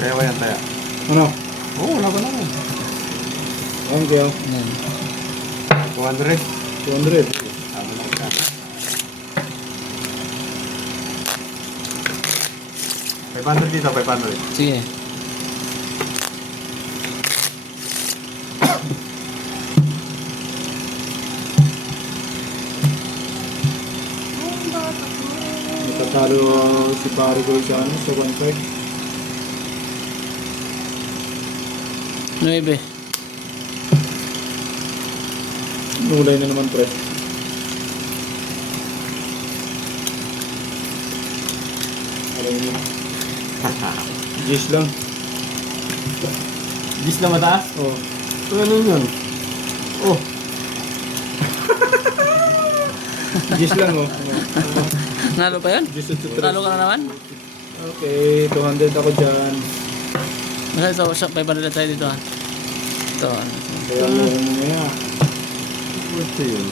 Kaya ba yan tayo? Ano? Oo, wala ba naman? Ayun kayo. 200. 200. Tama na kita. 500 dito, 500. Sige. Natatalo si pare ko sa ano, sa 1.5. 9. Nulay na naman pre. Alam mo. Gis lang. Gis na mataas? Oh. So, ano yun? Oh, Gis lang oh. Nalo pa yan? Gis at Nalo ka na naman? Okay, 200 ako dyan. Ito, 500 na tayo dito ha. Ito. Kaya mo mamaya. gusto yun.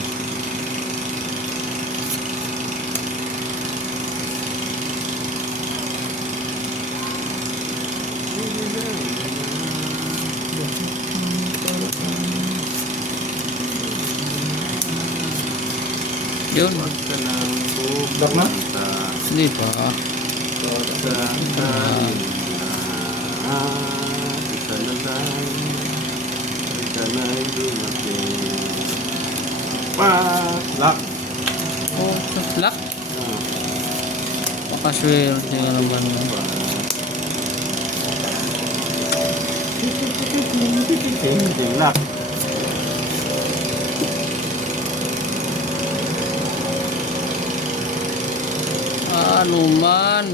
Yun. Huwag ka nang Lock na? pupunta Hindi pa. sa kanin na isa na lang, isa na dumating. Lock! Oh, lock. Pakaswerte nga naman. Lock! Ano man.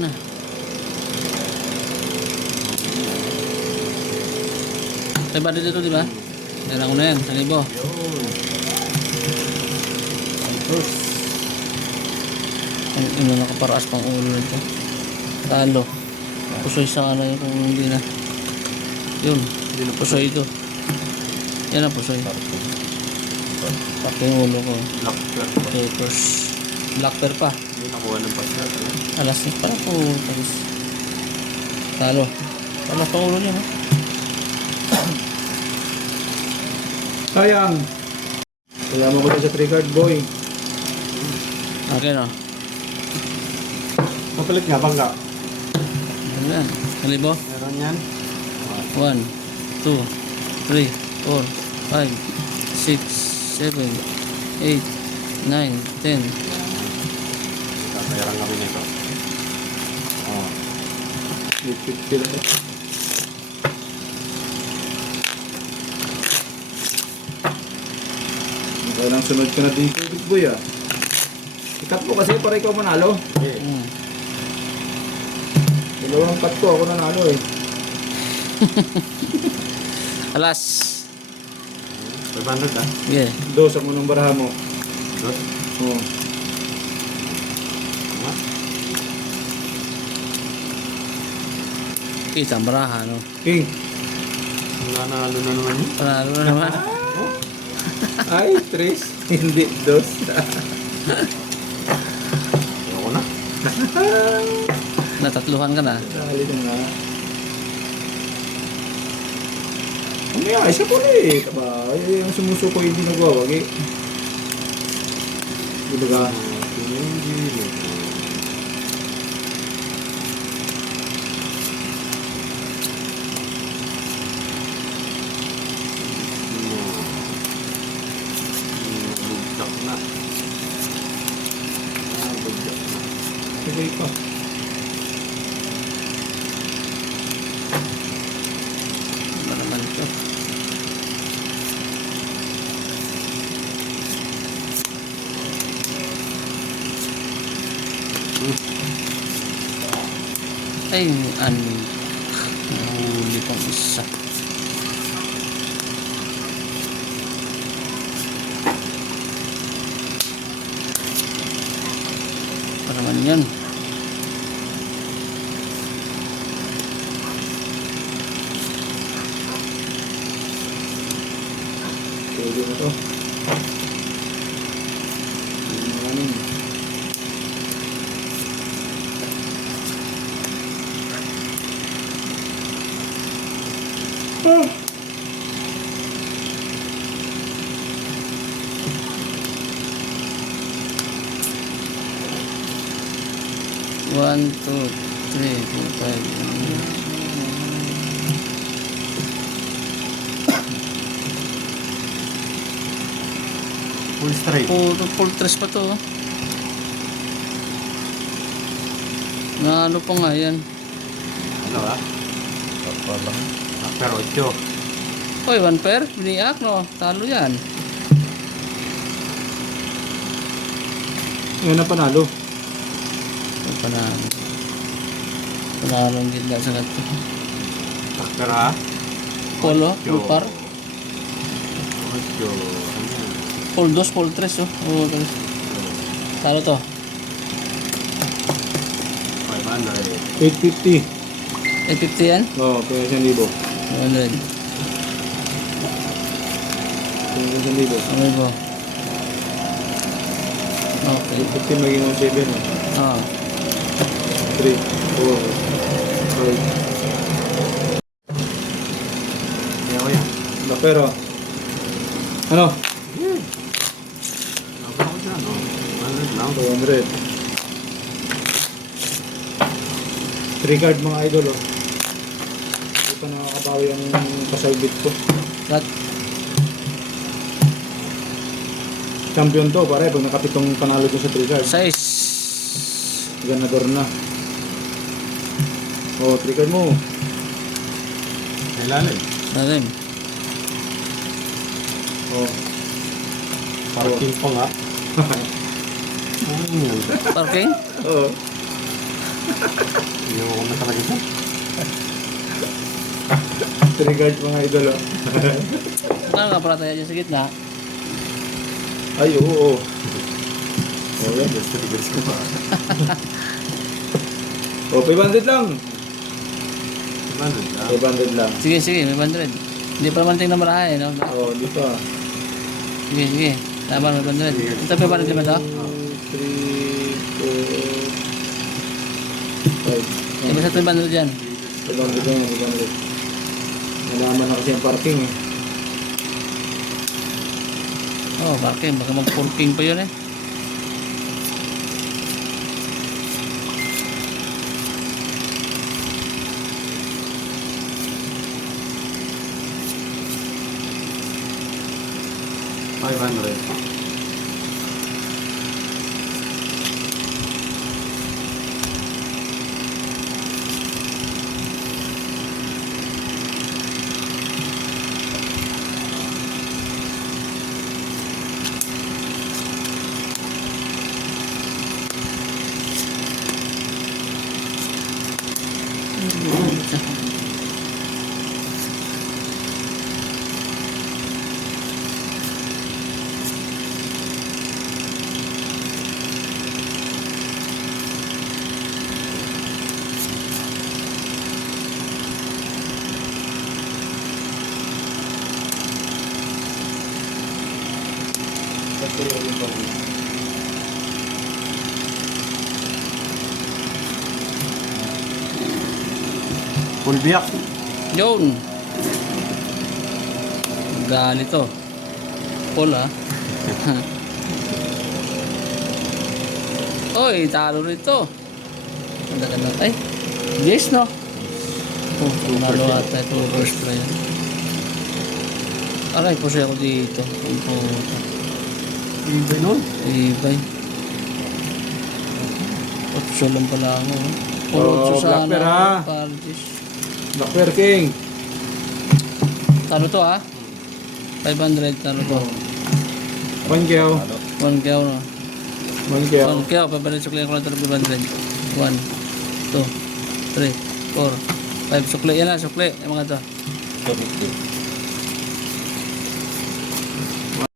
May bado dito, di ba? Kailangan ko na yan. 1,000. Yun. Tapos, ano nakaparaas pang ulo nito. Talo. Pusoy sa kanan yun kung hindi na. Yun. Hindi na Pusoy ito. Yan ang pusoy. Pati yung ulo ko. Lock ka. Tapos, blacker pa. Hindi nakuha ng pasal. Alas na pala po. Tapos, talo. Alas pang ulo niya, no? Sayang. Kaya mo ko dyan sa 3 card boy. Okay, no? Mapalit nga, bangga. Ano yan? 1,000? Meron yan. 1, 2, 3, 4, 5, 6, 7, 8, 9, 10. Kakayaran kami nito. Oh. 50 lang. Kaya nang sunod ka na dito, big boy ah. Ikat mo kasi para ikaw manalo. Okay. Dalawang cut ko, ako nanalo eh. Alas. 500 ah. Yeah. Dos ang unang baraha mo. Dos. Oh. Tama. Kita ang baraha, no? King. Nanalo na naman yun. Panalo na naman. Ay, tres. Hindi, dos. Ayoko na. Natatluhan ka na. Dali na nga. Mamaya, isa po ulit. Aba, yung sumusuko hindi nagwawag eh. Dito ka. Bugtak na. Bugtak na. Sige pa. Ano naman ito? Ay, ano? Nahuli pang isa. Ano naman yan? Pwede na to. Anim. One, two, three, four, five. Full straight. Full tres pa to. Oh. Ano pa nga yan? Ano ba? Pero 8. Hoy, one pair. Biniak no. Talo yan. Ngayon na panalo. Ang panalo. Panalo ang gitna sa gato. Pero ha? Polo, full par. 8. Ano yan? Full dos, full tres oh. Oo, tres. Talo to. 500. 850. 850 yan? Oo, kaya 1,000. 100. Kaya 1,000. Okay po. Okay. 850 maging 1,700. Ah. 3, 4, 5. Kaya ko yan. Pero, ano? Nababa ko dyan, no? 100 lang. 200. 3 card mga idol, oh. Hindi pa nakakabawi ang kasalbit ko. Lahat. Champion to, pare. Pag nakapitong panalo ko sa 3 cards. 6. Ganador na. Oh, 3 card mo. May lalim. Salim. Oh. Parking pa nga. Ano yun? Parking? Oo. Hindi mo kami talaga siya. 3 card mga idol, oh. Ano nga pala tayo dyan sa gitna? Ay, oo. Oh, yan. Just to reverse ko pa. Oh, 500 lang. 500 lang. 500 lang. Sige, sige, may 100. Hindi pa naman tingnan marahay, no? Oh, di pa. Sige, sige. Laban, may 100. Ito pa 100 naman to? 3, 4, 5. Iba sa 300 dyan. 500 lang, 500. Nalaman na kasi ang parking, eh. Oh, parking. Baka mag-parking pa yun eh. $500. Full biyak. Yun! Galit to. Paul ah. Oy, talo rito. Ganda-ganda. Ay, yes no? Oh, nalo ata ito. First try yan. Aray, puso ako dito. Ang puto. Ibay nun. Ibay. Otso lang pala ako. Puro Oh, otso sana. Black Bear, ah. Partis. Black Bear King. Talo to ah. 500 talo to. 1 kyaw. 1 kyaw no. 1 kyaw. 1 kyaw. Papalit sukli ako ng 500. 1, 2, 3, 4, 5 sukli. Yan na, sukli. Yung mga to. 250.